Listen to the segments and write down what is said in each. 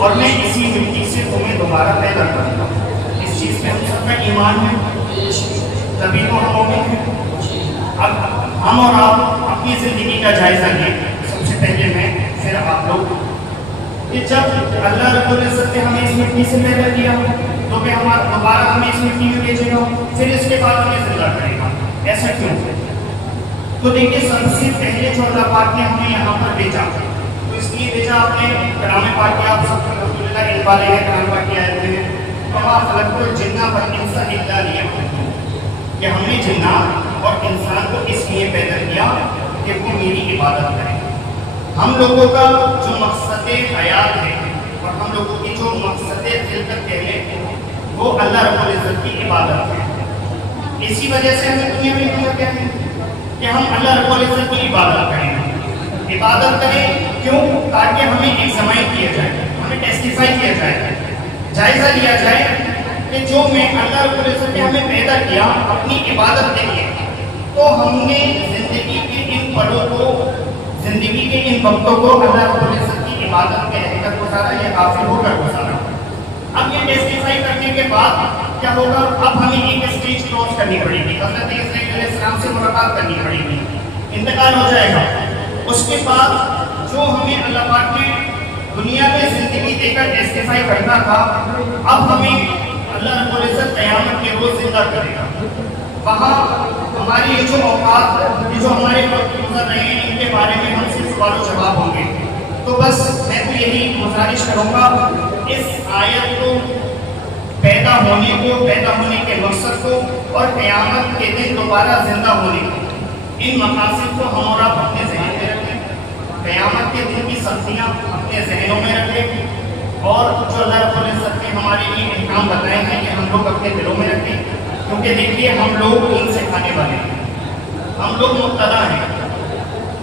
اور میں اسی مٹی سے تمہیں دوبارہ پیدا کروں گا. اس چیز پہ ہم سب کا ایمان ہے, تبھی تو ہم مومن ہیں. اب ہم اور آپ اپنی زندگی کا جائزہ لیں. سب سے پہلے میں پھر آپ لوگ کہ جب اللہ رب العزت نے ہمیں اس مٹی سے پیدا کیا تو پھر ہمارا دوبارہ ہمیں اس مٹی میں بھیجے گا, پھر اس کے بعد ہمیں زندہ کرے گا. ایسا کیوں؟ تو دیکھیے سب سے پہلے جو اللہ پاک نے ہمیں یہاں پر بھیجا, تو اس لیے بھیجا آپ نے کلام پاک کیا, آپ سب الحمدللہ علم والے ہیں, کلام پاک کی آیت میں وما خلقت الجن والانس الا لیعبدون, کہ ہم نے جنات اور انسان کو اس لیے پیدا کیا کہ وہ میری عبادت کریں. ہم لوگوں کا جو مقصد حیات ہے اور ہم لوگوں کی جو مقصد خلقت ہے وہ اللہ رب العزت کی عبادت ہے. اسی وجہ سے ہمیں دنیا میں کیا کہتے ہیں کہ ہم اللہ رب العزت کی عبادت کریں. عبادت کریں کیوں؟ تاکہ ہمیں ایگزامائن کیا جائے, ہمیں ٹیسٹیفائی کیا جائے, جائزہ لیا جائے کہ جو میں اللہ رب العزت نے ہمیں پیدا کیا اپنی عبادت کے لیے, تو ہم نے زندگی کے ان پلوں کو, زندگی کے ان وقتوں کو اللہ رب العزت کی عبادت میں رہ کر گزارا یا غافل ہو کر گزارا. اب یہ ٹیسٹیفائی کرنے کے بعد کیا ہوگا؟ اب ہمیں ایک اسٹیج کراس کرنی پڑے گی, حضرت اسرائیل علیہ السلام سے ملاقات کرنی پڑے گی, انتقال ہو جائے گا. اس کے بعد جو ہمیں اللہ پاک نے دنیا میں زندگی دے کر ٹیسٹیفائی کرنا تھا, اب ہمیں اللہ رب العزت قیامت کے روز زندہ کرے گا. وہاں ہماری یہ جو اوقات, یہ جو ہمارے وقت گزر رہے ہیں, ان کے بارے میں ہم سے سوال و جواب ہوں گے. تو بس میں تو یہی گزارش کروں گا, اس آیت کو, پیدا ہونے کے مقصد کو اور قیامت کے دن دوبارہ زندہ ہونے کو, ان مقاصد کو ہم اور آپ اپنے ذہن میں رکھیں. قیامت کے دن کی سختیاں اپنے ذہنوں میں رکھیں, اور جو اللہ رب العزت نے ہمارے لیے احکام بتائے ہیں کہ ہم لوگ اپنے دلوں میں رکھیں. کیونکہ دیکھیے ہم لوگ دین سے کھانے والے ہیں, ہم لوگ مبتلا ہیں.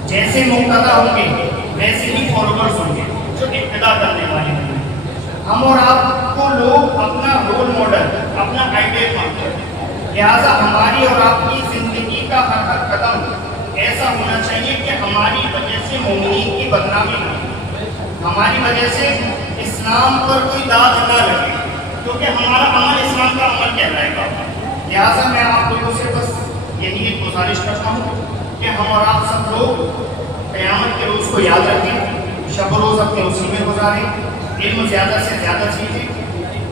جیسے مبتلا ہوں گے ویسے ہی فالوورز ہوں گے جو ابتدا کرنے والے ہیں. ہم اور آپ کو لوگ اپنا رول ماڈل, اپنا آئیڈیل مانتے ہیں. لہٰذا ہماری اور آپ کی زندگی کا ہر قدم ایسا ہونا چاہیے کہ ہماری وجہ سے مومنین کی بدنامی نہ ہو, ہماری وجہ سے اسلام پر کوئی داغ نہ لگے, کیونکہ ہمارا عمل اسلام کا عمل کہلائے گا. لہٰذا میں آپ لوگوں سے بس یہی ایک گزارش کرتا ہوں کہ ہم اور آپ سب لوگ قیامت کے روز کو یاد رکھیں, شب و روز اپنے اسی میں گزاریں, علم زیادہ سے زیادہ سیکھیں.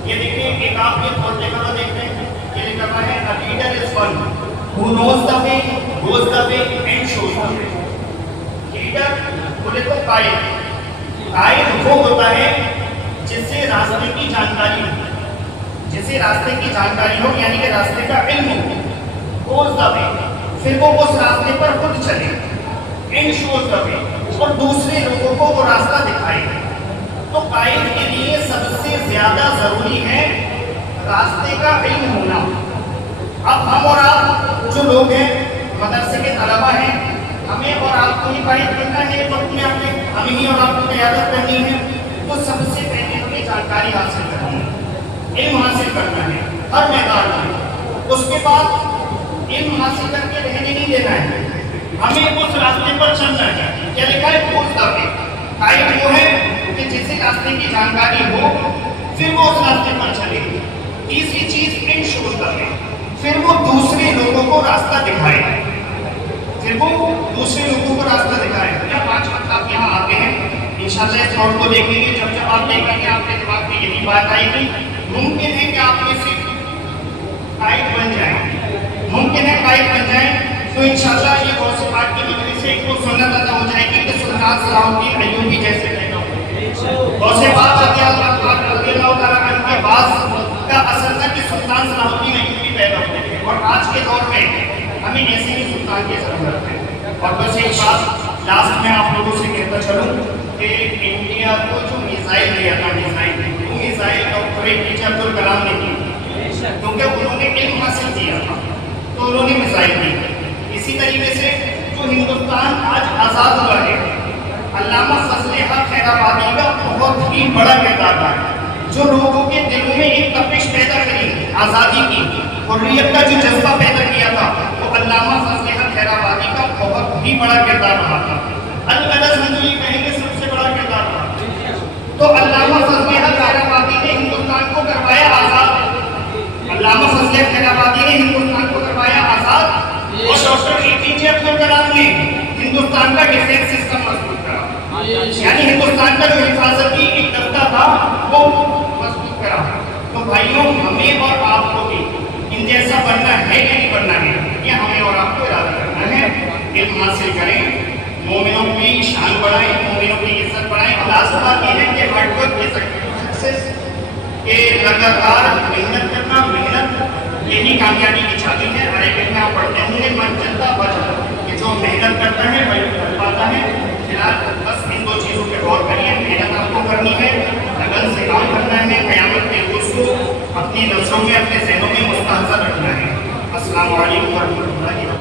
یہ دیکھیں ایک آپ یہ پڑھنے کا دیکھتے ہیں, یہ لکھا ہے a leader is one who knows the way, goes the way and shows the way. Leader بولے تو قائد وہ ہوتا ہے جسے راستے کی جانکاری ہو, جسے راستے کی جانکاری ہو, یعنی کہ راستے کا علم ہو. goes the way, پھر وہ اس راستے پر خود چلے, and shows the way, اور دوسرے لوگوں کو وہ راستہ دکھائے. تو قائد کے لیے سب سے زیادہ ضروری ہے راستے کا علم ہونا. اب ہم اور آپ جو لوگ ہیں, مدرسے کے طلبہ ہیں, ہمیں اور آپ کو ہی قائد کرنا ہے, وقت میں ہمیں ہی اور آپ کو قیادت کرنی ہے. تو سب سے پہلے ہمیں جانکاری حاصل کرنی ہے, علم حاصل کرنا ہے ہر میدان میں. اس کے بعد علم حاصل کر کے رہنے نہیں دینا ہے, ہمیں اس راستے پر چلنا ہے. کیا لکھا ہے؟ پوچھتا ہے قائد وہ ہے کہ جسے راستے کی جانکاری ہو, پھر وہ اس راستے پر چلے. تیسری چیز انشور کرے, پھر وہ دوسرے لوگوں کو راستہ دکھائے, پھر وہ دوسرے لوگوں کو راستہ دکھائے. جب 5 وقت آپ یہاں آتے ہیں, انشاءاللہ اس تھاٹ کو دیکھیں گے, جب آپ دیکھیں گے آپ کے دماغ میں یہی بات آئے گی, ممکن ہے کہ آپ میں سے قائد بن جائیں, ممکن ہے قائد بن جائیں. تو انشاءاللہ یہ غوث پاک کی مجلس سے ایک تو سنت ادا ہو جائے گی کہ سلطان صلاح الدین ایوبی جیسے پیدا ہو. غوث پاک رضی اللہ تعالیٰ عنہ کے بعد کا اثر تھا کہ سلطان صلاح الدین ایوبی پیدا ہوتے ہیں, اور آج کے دور میں ہمیں ایسے ہی سلطان کی ضرورت ہے. اور بس ایک بات لاسٹ میں آپ لوگوں سے کہتا چلوں کہ انڈیا کو جو میزائل دیا تھا, وہ میزائل ڈاکٹر اے پی جے عبد الکلام نے کی, کیونکہ انہوں نے علم حاصل کیا تھا تو انہوں نے میزائل دی. اسی طریقے سے جو ہندوستان آج آزاد ہوا ہے, علامہ فضل حق خیر آبادی کا بہت ہی بڑا کردار ہے, جو لوگوں کے دلوں میں ایک تپش پیدا کری, آزادی کی, حریت کا جو جذبہ پیدا کیا تھا, وہ علامہ فضل حق خیر آبادی کا بہت ہی بڑا کردار رہا تھا. الغرض ہم یہ کہیں گے سب سے بڑا کردار رہا. تو علامہ فضل ہندوستان کا ڈیفینس سسٹم مضبوط کرا، یعنی ہندوستان کا جو حفاظتی ایک دفتہ تھا وہ مضبوط کرا. تو بھائیوں ہمیں اور آپ کو بھی ان جیسا بننا ہے کہ نہیں بننا ہے، یہ ہمیں اور آپ کو ارادہ کرنا ہے. علم حاصل کریں، مومنوں کی شان بڑھائیں، مومنوں کی عزت بڑھائیں. لاسٹ بات یہ ہے کہ ہارڈ ورک کے سکسیس کہ لگاتار محنت کرنا، محنت یہی کامیابی کی چابی ہے. ہر ایک میں آپ پڑھتے ہوں گے من چلتا بچتا، کہ جو محنت کرتا ہے وہی کر پاتا ہے. فی الحال بس ان دو چیزوں پہ غور کریے. محنت آپ کو کرنی ہے، لگن سے کام کرنا ہے، قیامت کے روز کو اپنی نظروں میں، اپنے ذہنوں میں مستحضر رکھنا ہے. السلام علیکم ورحمۃ اللہ.